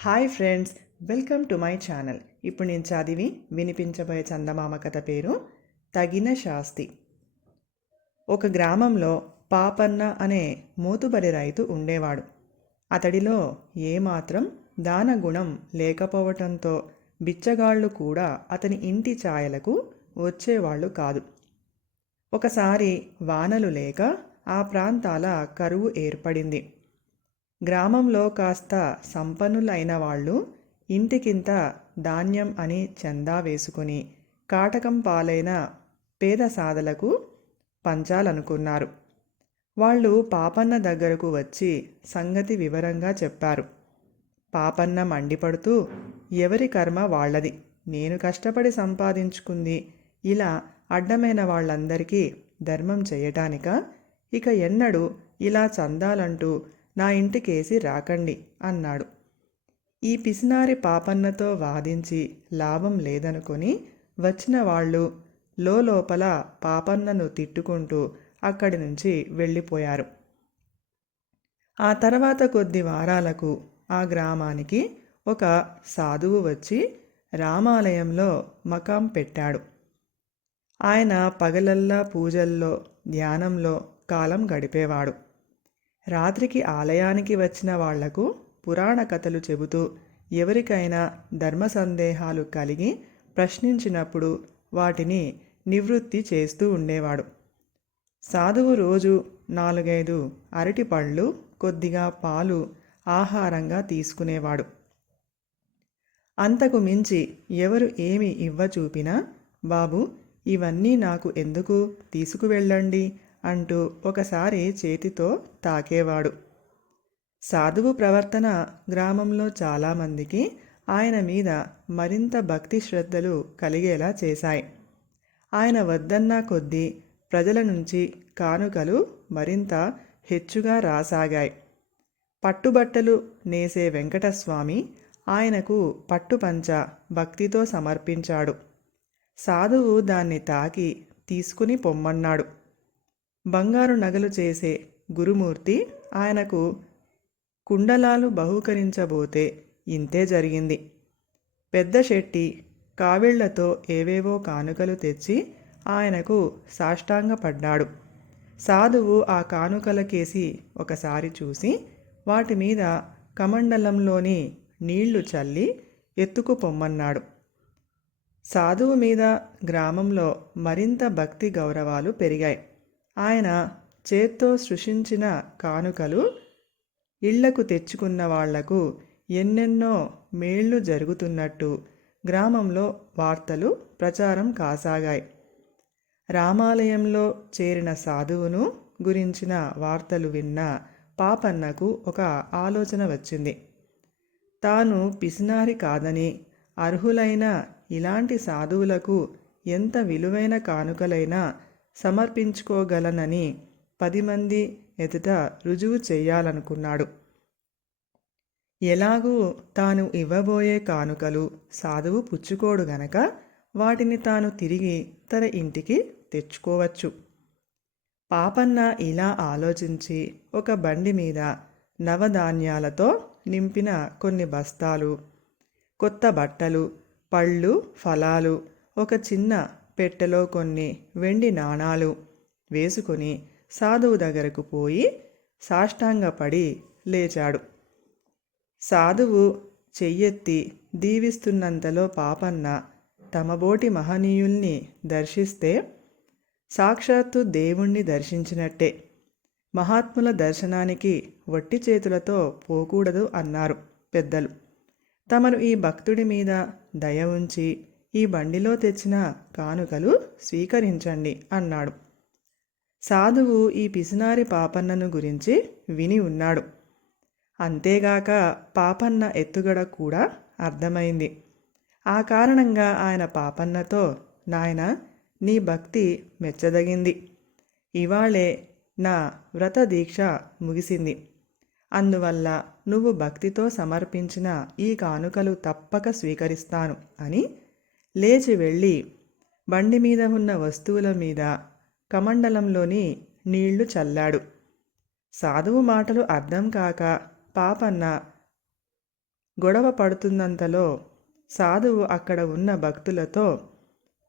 Hi friends welcome to my channel. ఇప్పుడు నేను చదివి వినిపించబోయే చందమామ కథ పేరు తగిన శాస్తి. ఒక గ్రామంలో పాపన్న అనే మోతుబరి రైతు ఉండేవాడు. అతడిలో ఏమాత్రం దాన గుణం లేకపోవటంతో బిచ్చగాళ్ళు కూడా అతని ఇంటి ఛాయలకు వచ్చేవాళ్ళు కాదు. ఒకసారి వానలు లేక ఆ ప్రాంతాల కరువు ఏర్పడింది. గ్రామంలో కాస్త సంపన్నులైన వాళ్ళు ఇంటికింత ధాన్యం అని చందా వేసుకుని కాటకం పాలైన పేద సాధలకు పంచాలనుకున్నారు. వాళ్ళు పాపన్న దగ్గరకు వచ్చి సంగతి వివరంగా చెప్పారు. పాపన్న మండిపడుతూ ఎవరి కర్మ వాళ్ళది? నేను కష్టపడి సంపాదించుకుంది. ఇలా అడ్డమైన వాళ్ళందరికీ ధర్మం చేయటానిక? ఇక ఎన్నడూ ఇలా చందాలంటూ నా ఇంటికేసి రాకండి అన్నాడు. ఈ పిసినారి పాపన్నతో వాదించి లాభం లేదనుకొని వచ్చిన వాళ్ళు లోపల పాపన్నను తిట్టుకుంటూ అక్కడి నుంచి వెళ్ళిపోయారు. ఆ తర్వాత కొద్ది వారాలకు ఆ గ్రామానికి ఒక సాధువు వచ్చి రామాలయంలో మకాం పెట్టాడు. ఆయన పగలల్లా పూజల్లో ధ్యానంలో కాలం గడిపేవాడు. రాత్రికి ఆలయానికి వచ్చిన వాళ్ళకు పురాణ కథలు చెబుతూ ఎవరికైనా ధర్మ సందేహాలు కలిగి ప్రశ్నించినప్పుడు వాటిని నివృత్తి చేస్తూ ఉండేవాడు. సాధువు రోజు నాలుగైదు అరటి పళ్ళు కొద్దిగా పాలు ఆహారంగా తీసుకునేవాడు. అంతకు మించి ఎవరు ఏమి ఇవ్వ చూపినా బాబు ఇవన్నీ నాకు ఎందుకు? తీసుకువెళ్ళండి అంటూ ఒకసారి చేతితో తాకేవాడు. సాధువు ప్రవర్తన గ్రామంలో చాలామందికి ఆయన మీద మరింత భక్తి శ్రద్ధలు కలిగేలా చేశాయి. ఆయన వద్దన్న కొద్దీ ప్రజల నుంచి కానుకలు మరింత హెచ్చుగా రాసాగాయి. పట్టుబట్టలు నేసే వెంకటస్వామి ఆయనకు పట్టుపంచ భక్తితో సమర్పించాడు. సాధువు దాన్ని తాకి తీసుకుని పొమ్మన్నాడు. బంగారు నగలు చేసే గురుమూర్తి ఆయనకు కుండలాలు బహూకరించబోతే ఇంతే జరిగింది. పెద్ద శెట్టి కావిళ్ళతో ఏవేవో కానుకలు తెచ్చి ఆయనకు సాష్టాంగపడ్డాడు. సాధువు ఆ కానుకలకేసి ఒకసారి చూసి వాటి మీద కమండలంలోని నీళ్ళు చల్లి ఎత్తుకు పొమ్మన్నాడు. సాధువు మీద గ్రామంలో మరింత భక్తి గౌరవాలు పెరిగాయి. ఆయన చేత్తో సృష్టించిన కానుకలు ఇళ్ళకు తెచ్చుకున్న వాళ్ళకు ఎన్నెన్నో మేళ్ళు జరుగుతున్నట్టు గ్రామంలో వార్తలు ప్రచారం కాసాగాయి. రామాలయంలో చేరిన సాధువును గురించిన వార్తలు విన్న పాపన్నకు ఒక ఆలోచన వచ్చింది. తాను పిసినారి కాదని అర్హులైన ఇలాంటి సాధువులకు ఎంత విలువైన కానుకలైనా సమర్పించుకోగలనని పది మంది ఎదుట రుజువు చేయాలనుకున్నాడు. ఎలాగూ తాను ఇవ్వబోయే కానుకలు సాధువు పుచ్చుకోడు గనక వాటిని తాను తిరిగి తన ఇంటికి తెచ్చుకోవచ్చు. పాపన్న ఇలా ఆలోచించి ఒక బండి మీద నవధాన్యాలతో నింపిన కొన్ని బస్తాలు కొత్త బట్టలు పళ్ళు ఫలాలు ఒక చిన్న పెట్టెలో కొన్ని వెండి నాణాలు వేసుకొని సాధువు దగ్గరకు పోయి సాష్టాంగపడి లేచాడు. సాధువు చెయ్యెత్తి దీవిస్తున్నంతలో పాపన్న తమబోటి మహనీయుల్ని దర్శిస్తే సాక్షాత్తు దేవుణ్ణి దర్శించినట్టే. మహాత్ముల దర్శనానికి వట్టి చేతులతో పోకూడదు అన్నారు పెద్దలు. తమరు ఈ భక్తుడి మీద దయ ఉంచి ఈ బండిలో తెచ్చిన కానుకలు స్వీకరించండి అన్నాడు. సాధువు ఈ పిసినారి పాపన్నను గురించి విని ఉన్నాడు. అంతేగాక పాపన్న ఎత్తుగడ కూడా అర్థమైంది. ఆ కారణంగా ఆయన పాపన్నతో నాయన నీ భక్తి మెచ్చదగింది. ఇవాళే నా వ్రత దీక్ష ముగిసింది. అందువల్ల నువ్వు భక్తితో సమర్పించిన ఈ కానుకలు తప్పక స్వీకరిస్తాను అని లేచి వెళ్ళి బండి మీద ఉన్న వస్తువుల మీద కమండలంలోని నీళ్ళు చల్లాడు. సాధువు మాటలు అర్థం కాక పాపన్న గొడవ పడుతున్నంతలో సాధువు అక్కడ ఉన్న భక్తులతో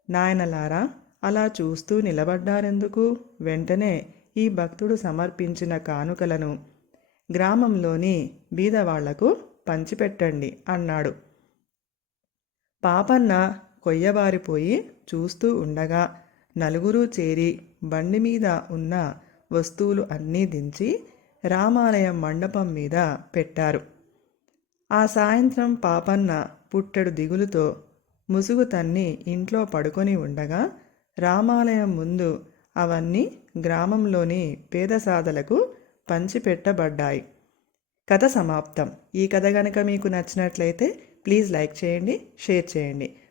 నాయనలారా అలా చూస్తూ నిలబడ్డారెందుకు? వెంటనే ఈ భక్తుడు సమర్పించిన కానుకలను గ్రామంలోని బీదవాళ్ళకు పంచిపెట్టండి అన్నాడు. పాపన్న కొయ్యబారిపోయి చూస్తూ ఉండగా నలుగురు చేరి బండి మీద ఉన్న వస్తువులు అన్నీ దించి రామాలయం మండపం మీద పెట్టారు. ఆ సాయంత్రం పాపన్న పుట్టెడు దిగులుతో ముసుగు తన్ని ఇంట్లో పడుకొని ఉండగా రామాలయం ముందు అవన్నీ గ్రామంలోని పేదసాదలకు పంచిపెట్టబడ్డాయి. కథ సమాప్తం. ఈ కథ కనుక మీకు నచ్చినట్లయితే ప్లీజ్ లైక్ చేయండి షేర్ చేయండి.